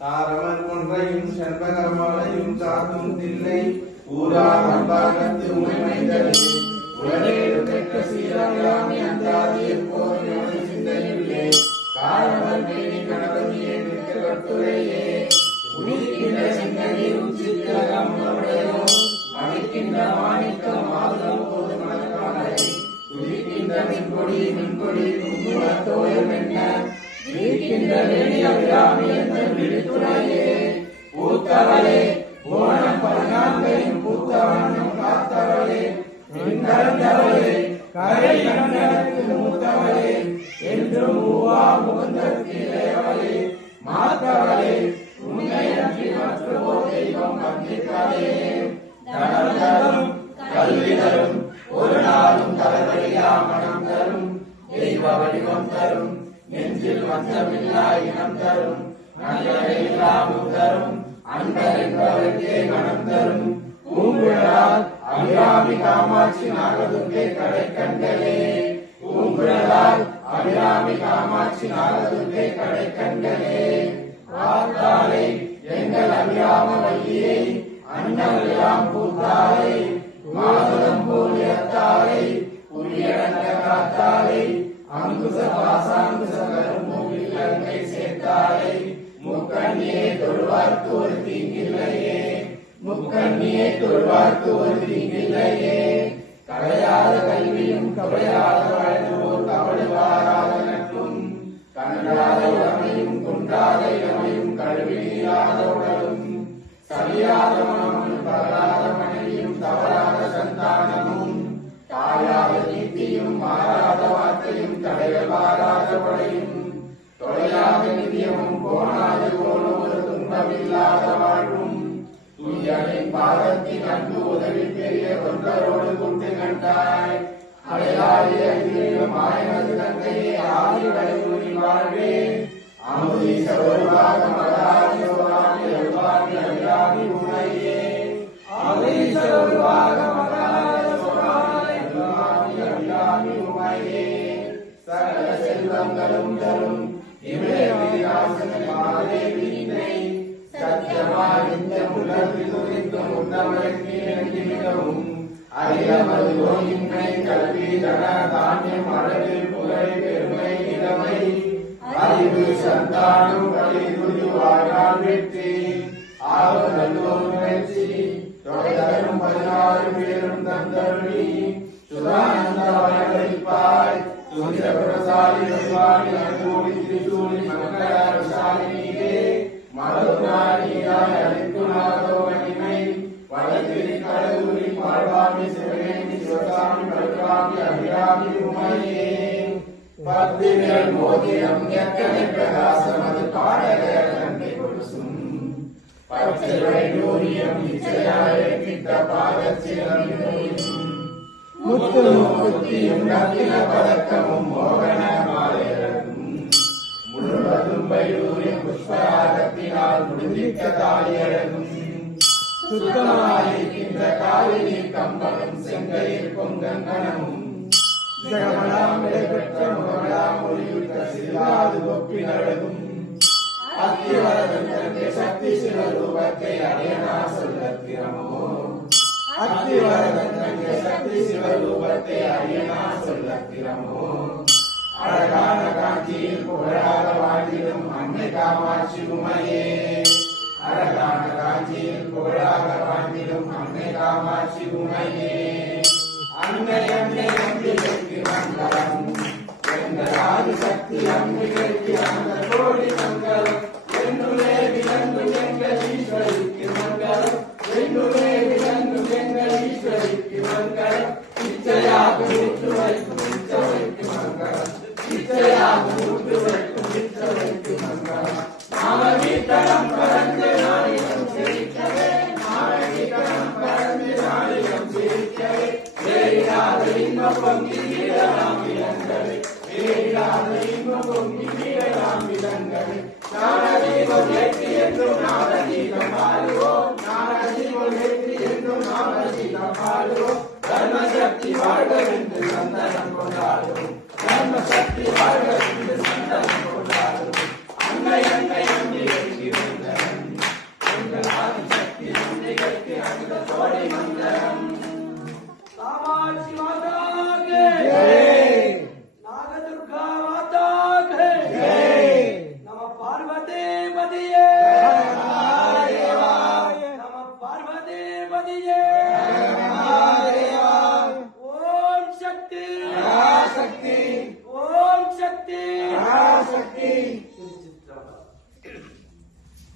தாரமர் கொன்றையும் செண்பகமலையும் சாத்தும் தில்லை ஊரார் அம்பாகத்து உமைமைந்தலே உலகேடு பெற்ற சீராமி அந்தாதி எப்போதும் சிந்தையுள்ளே காரவர் மேனி கணபதியே நிற்க கட்டுரையே உதிக்கின்ற சிந்தனை உச்சித்திரகம் உடம்படையோ மணிக்கின்ற மாணிக்கம் மாதம் போது மணக்காமரை துதிக்கின்ற மின்கொடி குங்குமத்தோயம் என்ன இருக்கின்ற வேணியாமி என்ற விழித்துறையே பூத்தவளே ஓணம் 14 பூத்தவனும் காத்தவளே கரந்தவளே கரை கண்டனத்து மூத்தவளே என்றும் மூவா முகந்தத்திலேவளே மாத்தவளே உன்னை அன்றி மற்றவோ தெய்வம் வந்திருக்காளே தனம் தரும் கல்வி தரும் ஒரு நாளும் தலைவலியா மனம் தரும் தெய்வ வடிவம் தரும் நெஞ்சில் வஞ்சமில்லா இனம் தரும் நல்லெல்லாமும் தரும் அன்பர் என்பவருக்கே மனம் தரும் பூங்குழலால் அபிராமி காமாட்சி நாகதுர்க்கை கடை கண்களே பூங்குழலால் அபிராமி காமாட்சி நாகதுர்க்கை கடை கண்களே பார்த்தாலே எங்கள் அபிராம வல்லியை அன்னமெல்லாம் பூத்தாலை மாதம் போல் ஏத்தாலை புரியடங்க காத்தாலை அங்குச பாசாங்குச கரும்பூவிலங்கை சேர்த்தாலை முக்கண்ணியே தொழுவார்க்கு ஒரு தீங்கில்லையே முக்கண்ணியே தொழுவார்க்கு ஒரு தீங்கில்லையே கலையாத கல்வியும் கவலையாத வாழ்வோர் கவலைவாராத நட்பும் கண்டாத உடமையும் குன்றாத இளமையும் கழுவியாத உடலும் சலியாத மனமும் பகலாத மனைவியும் தவறாத சந்தானமும் தாயாத நீத்தியும் மாறாத வார்த்தையும் தடைகள் வாராத கொடையும் தொலையாத நிதியமும் போனாத கோலும் ஒரு துன்பமில்லாத வாழ்வும் துயரின் பாதத்தின் அன்பு உதவி பெரிய தொண்டரோடு கொண்டு கண்டாய் அடையாளிய மாயனது தங்கையே ஆதி வளைவுரி வாழ்வே அமுதீச ஒருவாக மகாதி சோராமி அருவாமி அபிராமி உனையே அமுதீச ஒருவாக மகாதி சோராமி அருவாமி அபிராமி உனையே சகல செல்வங்களும் தரும் இமயவிலாசன மாதேவி நின்னை சத்தியமாய் இந்த உலகில் துணிந்த உன்னவருக்கு நன்றி மிகவும் அரியமது நோயின்மை கல்வி தன தானியம் அழகில் புகழ் பெருமை இளமை அறிவு சந்தானம் வழி துதி வாழ்நாள் வெற்றி ஆவதல்லோர் முயற்சி தொடரும் 16 பேரும் தந்தருளி சுதானந்த வாழ்வழிப்பாய் சுந்திர பிரசாதி சிவானி அனுகூலி திரிசூலி மங்களசாலினியே மருத்துவானியாய் அளித்துனாதோ மகிமை வளர்த்திரி கடவுளி வாழ்வாமி சிவனேந்தி சிவசாமி பல்காமி அபிராமி உமையே பத்திரல் மோதிரம் எத்தனை பிரகாசம் அது பாடகர கண்டை கொலுசும் பச்சை நூரியம் இச்சையாய கிட்ட பாதச்சிலம் முத்து முத்தியும் ரத்தின பதக்கமும் மோகன மாலையரகும் முழுவதும் பைரூரியம் புஷ்பராகத்தினால் முடிந்திக்க தாலியரகும் சுத்தமாயிருக்கின்ற காவிரி கம்பனும் செங்கையில் பொங்கங்கனமும் ஜகமலாம் விடைபெற்ற முகமலாம் ஒளியுற்ற சில்லாது ஒப்பினழகும் அத்திவரதன் தன்னை சக்தி சிவரூபத்தை அடையனா சொல்ல திறமோ அத்திவரதன் தன்னை சக்தி சிவரூபத்தை அடையனா சொல்ல திறமோ அழகான காஞ்சியில் புகழாக வாழ்ந்திடும் அன்னை காமாட்சி உமையே அழகான காஞ்சியில் புகழாக வாழ்ந்திடும் அன்னை காமாட்சி உமையே அன்னை அன்னை அம்பிகைக்கு மங்களம் எங்கள் ஆதிசக்தி அம்பிகைக்கு அந்த கோடி மங்களம் என்னுமே விளங்கும் எங்கள் ஈஸ்வரிக்கு மங்களம் என்னுமே விளங்கும் எங்கள் ஈஸ்வரிக்கு மங்களம் இச்சையாக ஊற்று வைக்கும் இச்சவைக்கு மங்களம் இச்சையாக ஊற்று வைக்கும் இச்சவைக்கு மங்களம் நாமகீர்த்தனம் பறந்து நாளிடம் சிரிக்கவே நாமகீர்த்தனம் பறந்து நாளிடம் சிரிக்கவே வேறிடாத இன்பம் பொங்கி வீரலாம் விலங்கவே வேறிடாத இன்பம் பொங்கி வீரலாம் விலங்கவே நாரதீபம் ஏற்றி என்றும் நாரதீபம் பாடுவோம் நாரதீபம் ஏற்றி என்றும் நாரதீபம் பாடுவோம் என்று சந்தனம் கொண்டாடுவோம். தர்ம சக்தி வாழ்க என்று சந்தனம் கொண்டாடுவோம். அன்னை அன்னை அன்பிகை சிவந்தரம் எங்கள் ஆதிசக்தி அன்னைகளுக்கு அந்த கோடி மந்திரம். காமாட்சி மாதாக்கு நாகதுர்கா மாதாக்கு நம பார்வதி பதியே நம பார்வதி பதியே. ஓம் சக்தி சக்தி ஓம் சக்தி சக்தி.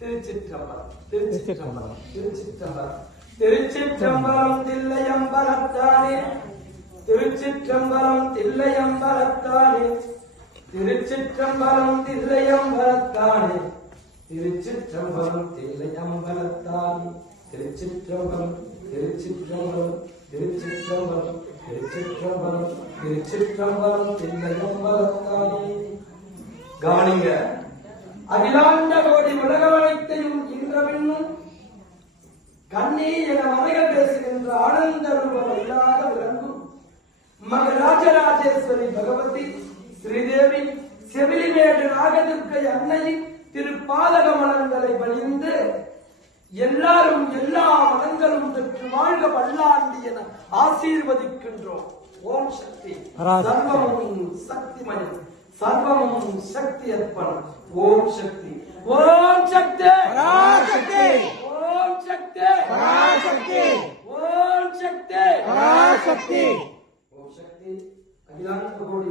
திருச்சிற்றம்பலம் திருச்சிற்றம்பலம் திருச்சிற்றம்பலம் திருச்சிற்றம்பலம் தில்லையம்பலத்தானே திருச்சிற்றம்பலம் தில்லையம்பலத்தானே திருச்சிற்றம்பலம் தில்லையம்பலத்தானே திருச்சிற்றம்பலம் தில்லையம்பலத்தானே திருச்சிற்றம்பலம் திருச்சிற்றம்பலம் திருச்சிற்றம்பலம் திருச்சிற்றம்பலம் திருச்சிற்றம்பலம் தில்லையம்பலத்தானே. கவனிங்க, அகிலாண்ட கோடி உலகவனைத்தையும் இன்றபின்னும் கண்ணே என மறைகள் பேசுகின்ற ஆனந்த ரூபம் இல்லாத விளங்கும் மகராஜராஜேஸ்வரி பகவதி ஸ்ரீதேவி செவிலிமேடு நாகதுர்க்கை அன்னையின் திருப்பாதக மலங்களை பணிந்து எல்லாரும் எல்லா மனங்களும் பெற்று வாழ்க பல்லாண்டு என ஆசீர்வதிக்கின்றோம். ஓம் சக்தி. சர்வமும் சக்திமயம், சர்வமும் சக்தி அர்ப்பணம். ஓம் சக்தி ஓம் சக்தி பராசக்தி ஓம் சக்தி பராசக்தி ஓம் சக்தி பராசக்தி. ஓம் சக்தி. அகிலாண்ட கோடி